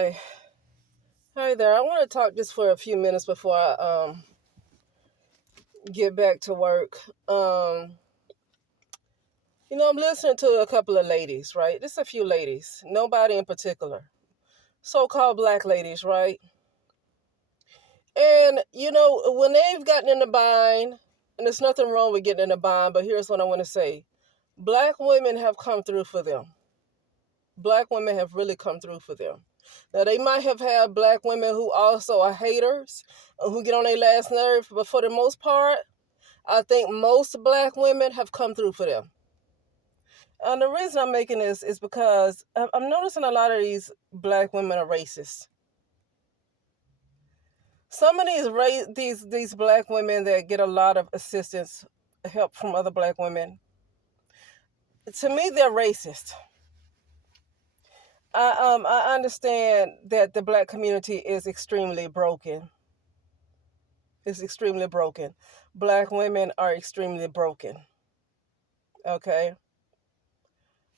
Hi. Hi there. I want to talk just for a few minutes before I get back to work. I'm listening to a couple of ladies, right? Just a few ladies. Nobody in particular. So-called black ladies, right? And when they've gotten in a bind, and there's nothing wrong with getting in a bind, but here's what I want to say. Black women have come through for them. Black women have really come through for them. Now, they might have had black women who also are haters, who get on their last nerve, but for the most part, I think most black women have come through for them. And the reason I'm making this is because I'm noticing a lot of these black women are racist. Some of these black women that get a lot of assistance, help from other black women, to me, they're racist. I understand that the black community is extremely broken. It's extremely broken. Black women are extremely broken. Okay.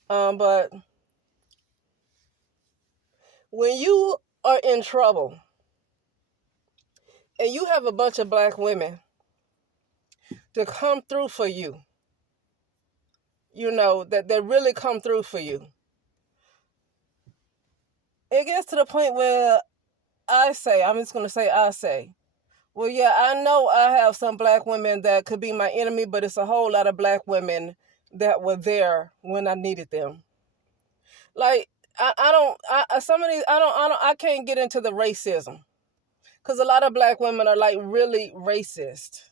But when you are in trouble and you have a bunch of black women to come through for you, that really come through for you, it gets to the point where I'm just going to say, well, yeah, I know I have some black women that could be my enemy, but it's a whole lot of black women that were there when I needed them. Like, some of these, I can't get into the racism. Because a lot of black women are like really racist.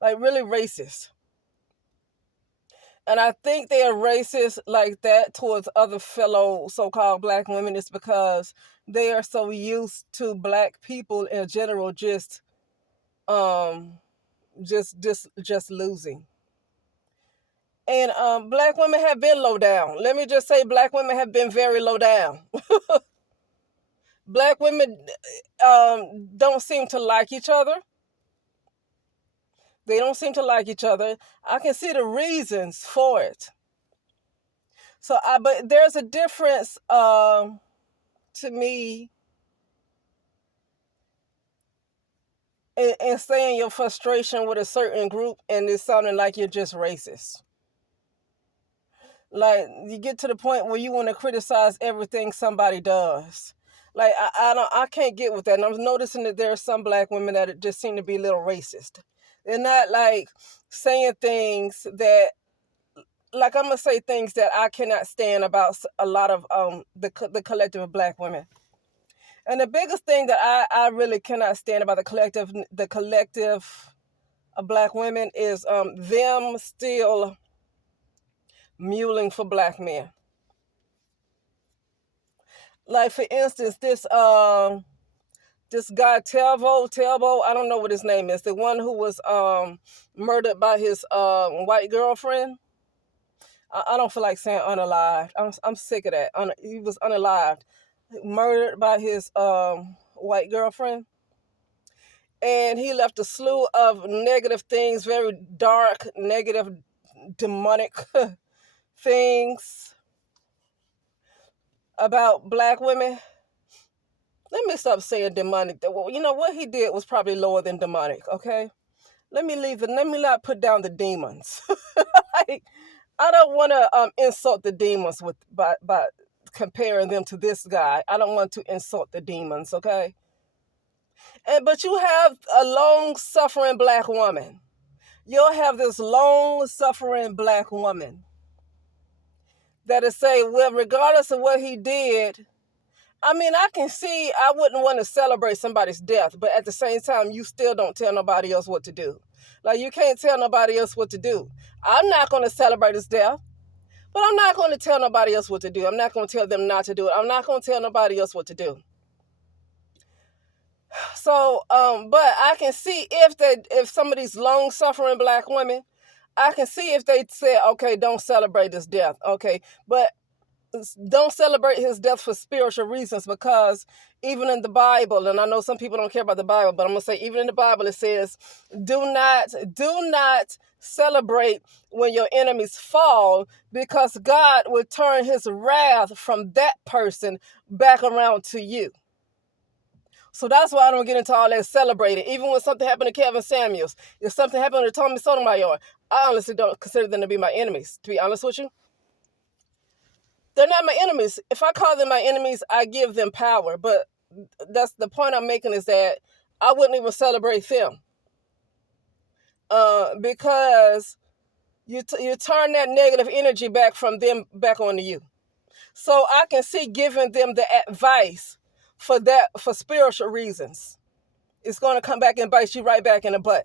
Like really racist. And I think they are racist like that towards other fellow so-called black women is because they are so used to black people in general um just losing. And black women have been low down. Let me just say black women have been very low down. Black women don't seem to like each other. They don't seem to like each other. I can see the reasons for it. But there's a difference to me in saying your frustration with a certain group and it's sounding like you're just racist. Like you get to the point where you want to criticize everything somebody does. Like I can't get with that. And I'm noticing that there are some black women that just seem to be a little racist. They're not like saying things that, like I'm gonna say things that I cannot stand about a lot of the collective of black women. And the biggest thing that I really cannot stand about the collective of black women is them still muling for black men. Like for instance, this guy Telvo, I don't know what his name is, the one who was murdered by his white girlfriend. I don't feel like saying unalived. I'm sick of that. He was unalived, murdered by his white girlfriend, and he left a slew of negative things, very dark, negative, demonic things about black women. Let me stop saying demonic. Well, you know what he did was probably lower than demonic. Okay, let me leave it. Let me not put down the demons. Like, I don't want to insult the demons by comparing them to this guy. I don't want to insult the demons. Okay, but you have a long suffering black woman. You'll have this long suffering black woman that'll say, well, regardless of what he did, I mean, I can see I wouldn't want to celebrate somebody's death, but at the same time, you still don't tell nobody else what to do. Like, you can't tell nobody else what to do. I'm not going to celebrate his death, but I'm not going to tell nobody else what to do. I'm not going to tell them not to do it. I'm not going to tell nobody else what to do. So, but I can see if some of these long suffering black women, I can see if they say, okay, don't celebrate this death. Okay. But don't celebrate his death for spiritual reasons, because even in the Bible, and I know some people don't care about the Bible, but I'm gonna say even in the Bible it says, do not celebrate when your enemies fall, because God will turn his wrath from that person back around to you. So that's why I don't get into all that celebrating. Even when something happened to Kevin Samuels, if something happened to Tommy Sotomayor, I honestly don't consider them to be my enemies, to be honest with you. They're not my enemies. If I call them my enemies, I give them power. But that's the point I'm making, is that I wouldn't even celebrate them. Because you turn that negative energy back from them back onto you. So I can see giving them the advice for spiritual reasons. It's going to come back and bite you right back in the butt.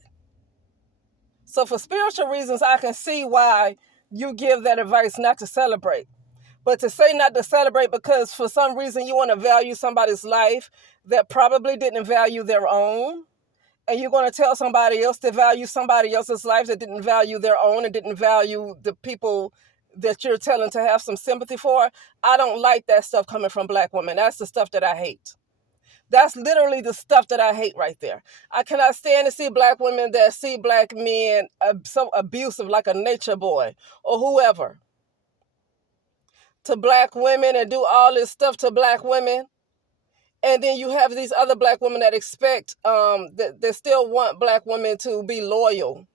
So for spiritual reasons, I can see why you give that advice not to celebrate. But to say not to celebrate because for some reason you want to value somebody's life that probably didn't value their own, and you're going to tell somebody else to value somebody else's life that didn't value their own and didn't value the people that you're telling to have some sympathy for, I don't like that stuff coming from Black women. That's the stuff that I hate. That's literally the stuff that I hate right there. I cannot stand to see Black women that see Black men so abusive, like a nature boy or whoever, to Black women, and do all this stuff to Black women. And then you have these other Black women that expect, that still want Black women to be loyal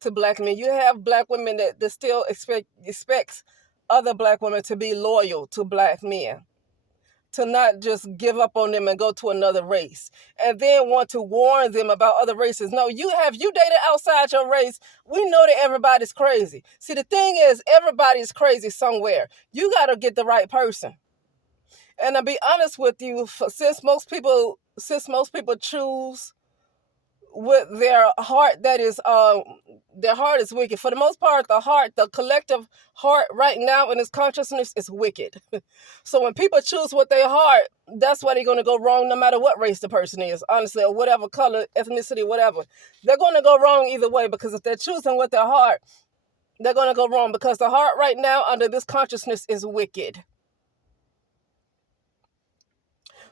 to Black men. You have Black women that still expects other Black women to be loyal to Black men, to not just give up on them and go to another race, and then want to warn them about other races. No, you dated outside your race. We know that everybody's crazy. See, the thing is, everybody's crazy somewhere. You got to get the right person. And to be honest with you, since most people choose with their heart, that is, their heart is wicked. For the most part, the collective heart right now in this consciousness is wicked. So when people choose with their heart, that's why they're going to go wrong no matter what race the person is, honestly, or whatever color, ethnicity, whatever. They're going to go wrong either way, because if they're choosing with their heart, they're going to go wrong, because the heart right now under this consciousness is wicked.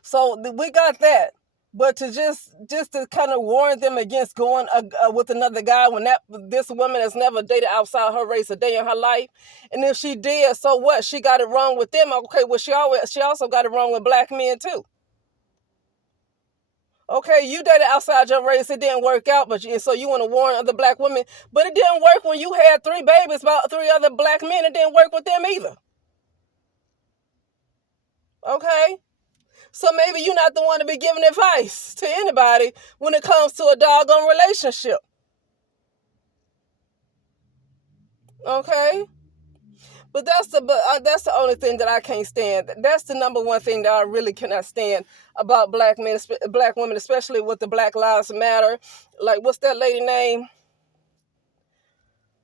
So we got that. But to just to kind of warn them against going with another guy when this woman has never dated outside her race a day in her life, and if she did, so what? She got it wrong with them. Okay, well she also got it wrong with Black men too. Okay, you dated outside your race, it didn't work out, so you want to warn other Black women, but it didn't work when you had 3 babies by 3 other Black men. It didn't work with them either. Okay. So maybe you're not the one to be giving advice to anybody when it comes to a doggone relationship. Okay? But that's the only thing that I can't stand. That's the number one thing that I really cannot stand about Black men, Black women, especially with the Black Lives Matter. Like, what's that lady name?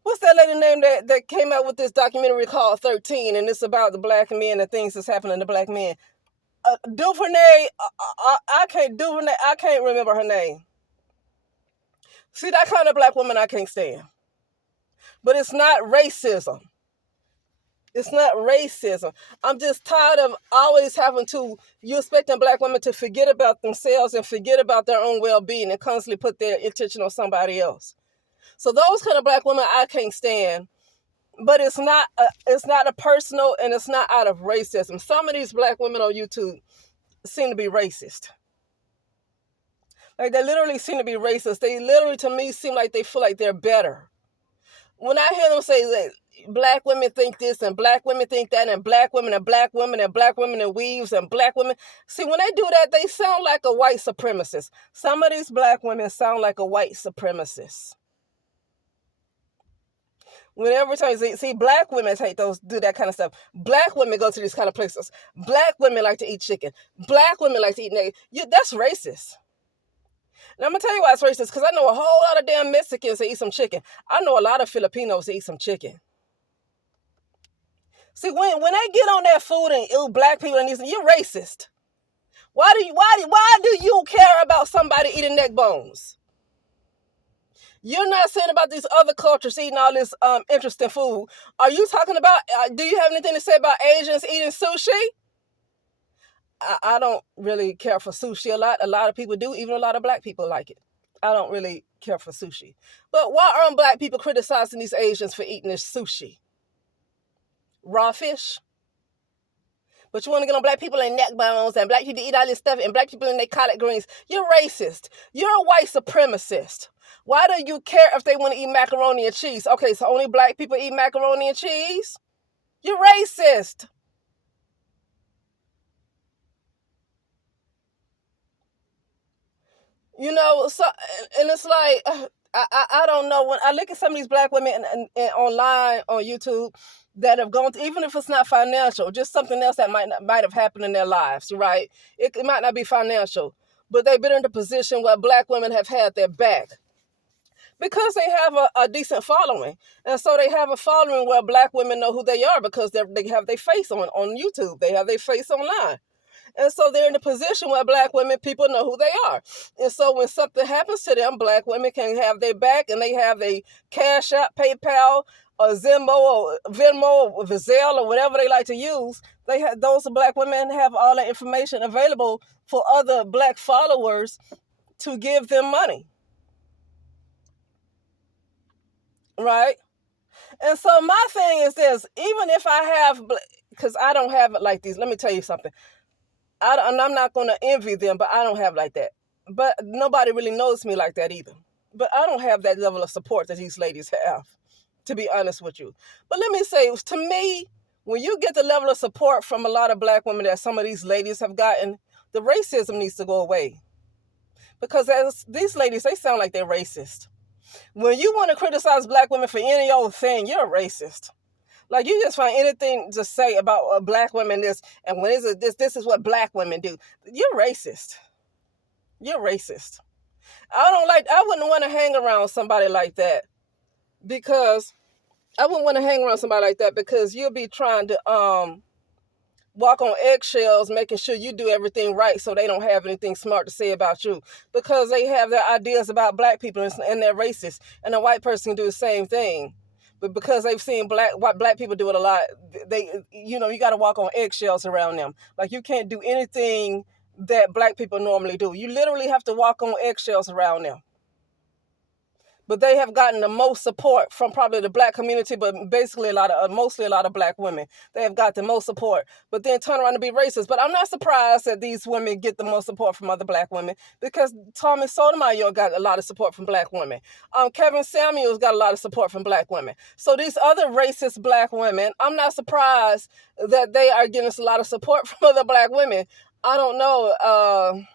What's that lady name that came out with this documentary called 13, and it's about the Black men and things that's happening to Black men? DuVernay, I can't remember her name. See, that kind of Black woman I can't stand. But it's not racism. It's not racism. I'm just tired of always you expecting Black women to forget about themselves and forget about their own well-being and constantly put their intention on somebody else. So those kind of Black women I can't stand. But it's not a personal, and it's not out of racism. Some of these Black women on YouTube seem to be racist. Like, they literally seem to be racist. They literally, to me, seem like they feel like they're better. When I hear them say that Black women think this and Black women think that, and Black women and Black women and Black women and weaves and Black women, see, when they do that, they sound like a white supremacist. Some of these Black women sound like a white supremacist. Whenever time you see Black women do that kind of stuff. Black women go to these kind of places. Black women like to eat chicken. Black women like to eat nigga. That's racist. And I'm going to tell you why it's racist, because I know a whole lot of damn Mexicans that eat some chicken. I know a lot of Filipinos that eat some chicken. See, when they get on that food and eat Black people and you're racist. Why do you care about somebody eating neck bones? You're not saying about these other cultures eating all this interesting food. Are you talking about, do you have anything to say about Asians eating sushi? I don't really care for sushi a lot. A lot of people do. Even a lot of black people like it. I don't really care for sushi. But why aren't black people criticizing these Asians for eating this sushi? Raw fish? But you want to get on black people in neck bones and black people eat all this stuff and black people in their collard greens. You're racist. You're a white supremacist. Why do you care if they want to eat macaroni and cheese? Okay, so only black people eat macaroni and cheese? You're racist. You know, so, and it's like, I don't know, when I look at some of these black women and online on YouTube that have gone to, even if it's not financial, just something else that might have happened in their lives, right? It might not be financial, but they've been in a position where black women have had their back because they have a decent following. And so they have a following where black women know who they are because they have their face on YouTube. They have their face online. And so they're in a position where black women, people know who they are. And so when something happens to them, black women can have their back and they have a Cash App, PayPal, or Venmo, or Zelle, or whatever they like to use. Those black women have all that information available for other black followers to give them money. Right? And so my thing is this, even if I have, because I don't have it like these, let me tell you something. I'm not going to envy them, but I don't have like that. But nobody really knows me like that either. But I don't have that level of support that these ladies have, to be honest with you. But let me say, to me, when you get the level of support from a lot of black women that some of these ladies have gotten, the racism needs to go away. Because as these ladies, they sound like they're racist. When you want to criticize black women for any old thing, you're a racist. Like, you just find anything to say about black women this, and when is it this is what black women do. You're racist. You're racist. I wouldn't want to hang around somebody like that because you'll be trying to walk on eggshells, making sure you do everything right so they don't have anything smart to say about you because they have their ideas about black people and they're racist, and a white person can do the same thing. But because they've seen white black people do it a lot, you got to walk on eggshells around them. Like, you can't do anything that black people normally do. You literally have to walk on eggshells around them. But they have gotten the most support from probably the black community, but basically mostly a lot of black women. They have got the most support, but then turn around to be racist. But I'm not surprised that these women get the most support from other black women because Tommy Sotomayor got a lot of support from black women. Kevin Samuels got a lot of support from black women. So these other racist black women, I'm not surprised that they are getting a lot of support from other black women. I don't know.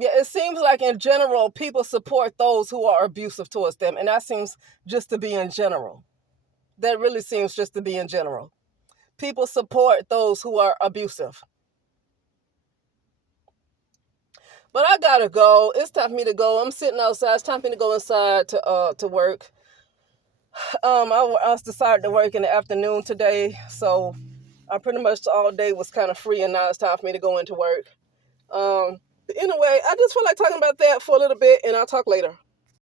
Yeah, it seems like in general, people support those who are abusive towards them. And that seems just to be in general. That really seems just to be in general. People support those who are abusive. But I gotta go. It's time for me to go. I'm sitting outside. It's time for me to go inside to work. I decided to work in the afternoon today. So I pretty much all day was kind of free, and now it's time for me to go into work. Anyway, I just feel like talking about that for a little bit, and I'll talk later.